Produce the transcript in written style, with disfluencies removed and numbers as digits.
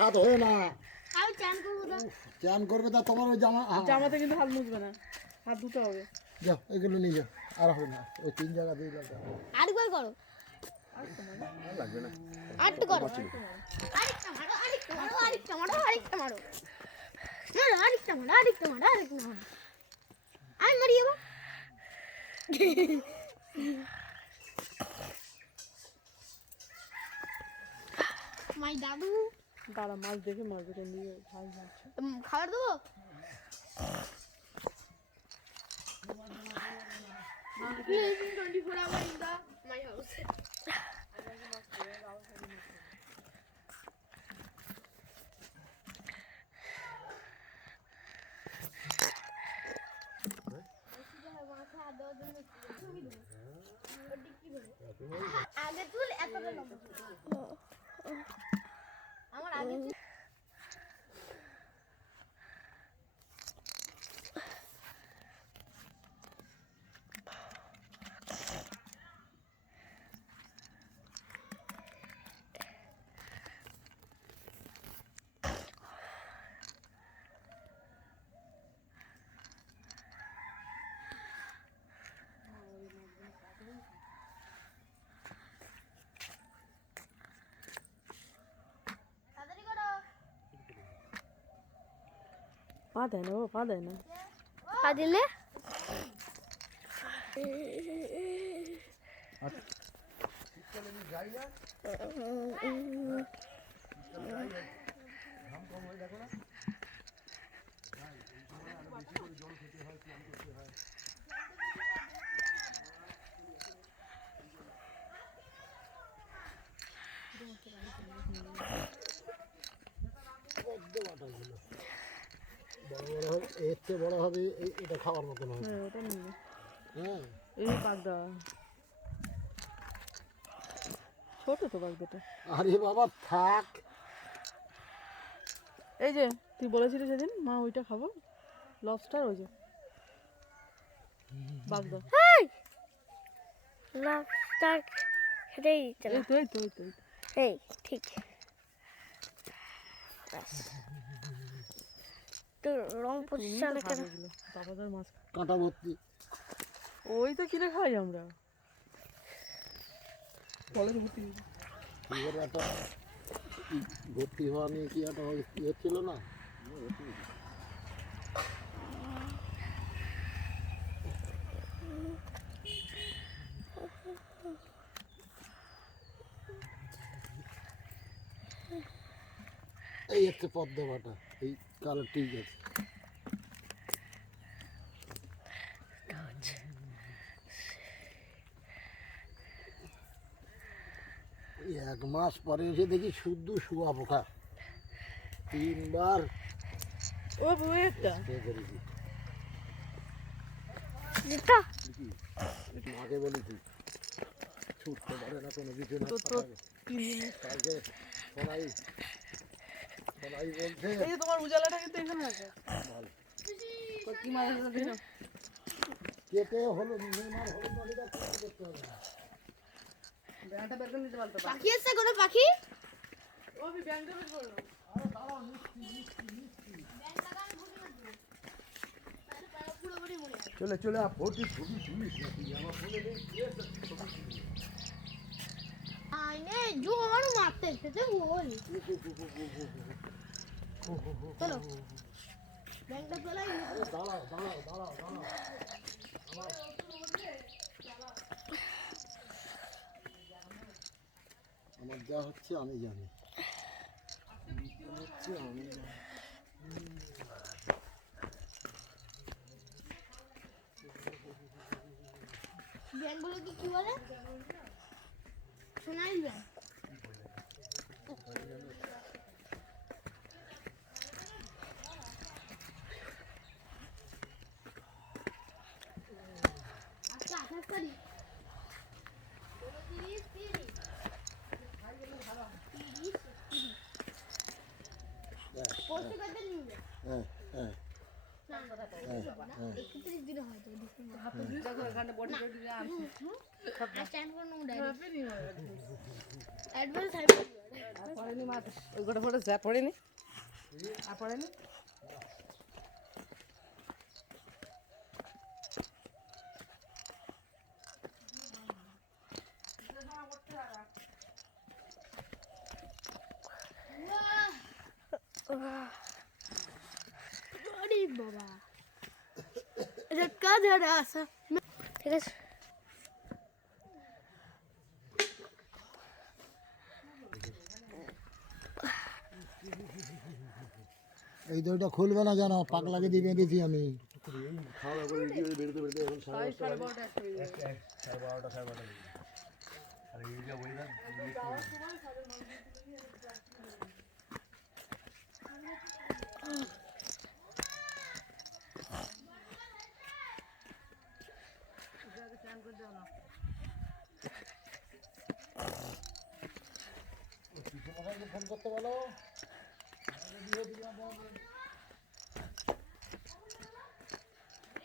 হাত হয় না। আমি চান করবো না। চান করবে তা তোমার ওই জামাতে কিন্তু হাত মুছবে না, হাত ধুতে হবে। যাও এগুলো নিয়ে যাও, আর হবে না, ওই 3 জায়গা দিয়ে লাগবে। আরেকবার করো, লাগবে না, আরেকটু করো, আরেকটা মারো, আরেকটা মারো, আরেকটা মারো, আরেকটা মারো, মারো, আরেকটা মারো, আরেকটা মারো, আরেকটা মারো। আমি মারি এবার। মাই দাদু দাঁড়া, মাছ দেখে মারবে, কোন দিকে ভাই মারছে। খাবার দেবো। Living 24 hours in my house. আগে চুল এতটা লম্বা আমার আগে পা দেয় না, ও পা দেয় না। পা দিলে এর চেয়ে বড় হবে, এটা খাওয়ার মতন হবে। হ্যাঁ, ওটা নিয়ে হ্যাঁ, এই পাগদা ছোট তো পাগদাটা। আরে বাবা থাক। এই যে তুই বলেছিলি সেদিন মা ওইটা খাবো, লবস্টার, ওই যে বাগদা। লবস্টার খেতেই ইচ্ছে না। এই তো এই তো এই তো এই তো। এই ঠিক তো রং পরিষ্কার তুমিই তো কেন? খাবে এগুলো, বাবাদের মাছ। কাঁটা ভর্তি। ওই তো কিনে খাই আমরা, ফলের ভর্তি। এবার একটা ভর্তি হওয়া নিয়ে কি একটা কি হচ্ছিল না? এই হচ্ছে পদ্মবাটা, এই কালার ঠিক আছে। এই 1 মাস পরে এসে দেখি শুদ্ধ শুয়া পোকা, 3 বার ও বই একটা স্প্রে করেছি। এটা মাকে বলেছি ছুটতে পারে না, কোনো কিছু না। তো তো 3 দিন। কালকে সবাই বলছে এই যে তোমার উজালাটা কিন্তু এখানে আছে। তো কি মাছ আছে দেখো। কেটে হলো নির্মাণ হলো বাড়িটা করতে হবে না। ব্যাংকটা বের করে নিতে পারতো। পাখি আছে কোনো পাখি? ও আমি ব্যাংকটা বের করলাম। আরে দাঁড়াও, মিষ্টি। চলে ভোটি ছবি তুলিস নাকি? আমার ফোনে নেই, আইনে জো আমার মারতে এসেছে বল। চলো ব্যাংকটা চলাই। দাঁড়াও। আমার যা হচ্ছে আমি জানি। ব্যাংকগুলোকে কি বলে? সোনালী ব্যাংক। আচ্ছা 28 তারিখ 30 পৌঁছে কত নিবে? হ্যাঁ 31 দিনে হয়তো ডিসেম্বর দেখো এখানে বডি টডি আনছি আর স্ট্যান্ড করে নেবো direct happy new year advance happy পড়েনি মা ওই গোটা ফটো যা পড়েনি আর পড়েনি আরে বাবা এটা কাজ আর আসা ঠিক আছে এই দইটা খুলবে না জানো, পাগলাকে দিয়ে বেঁধেছি আমি। খাওয়া করে বেরোতে বেরোতে এখন সাড়ে 12টা হয়ে গেছে 12:30 আর এই যে ওয়েদার ফোন করতে বলো।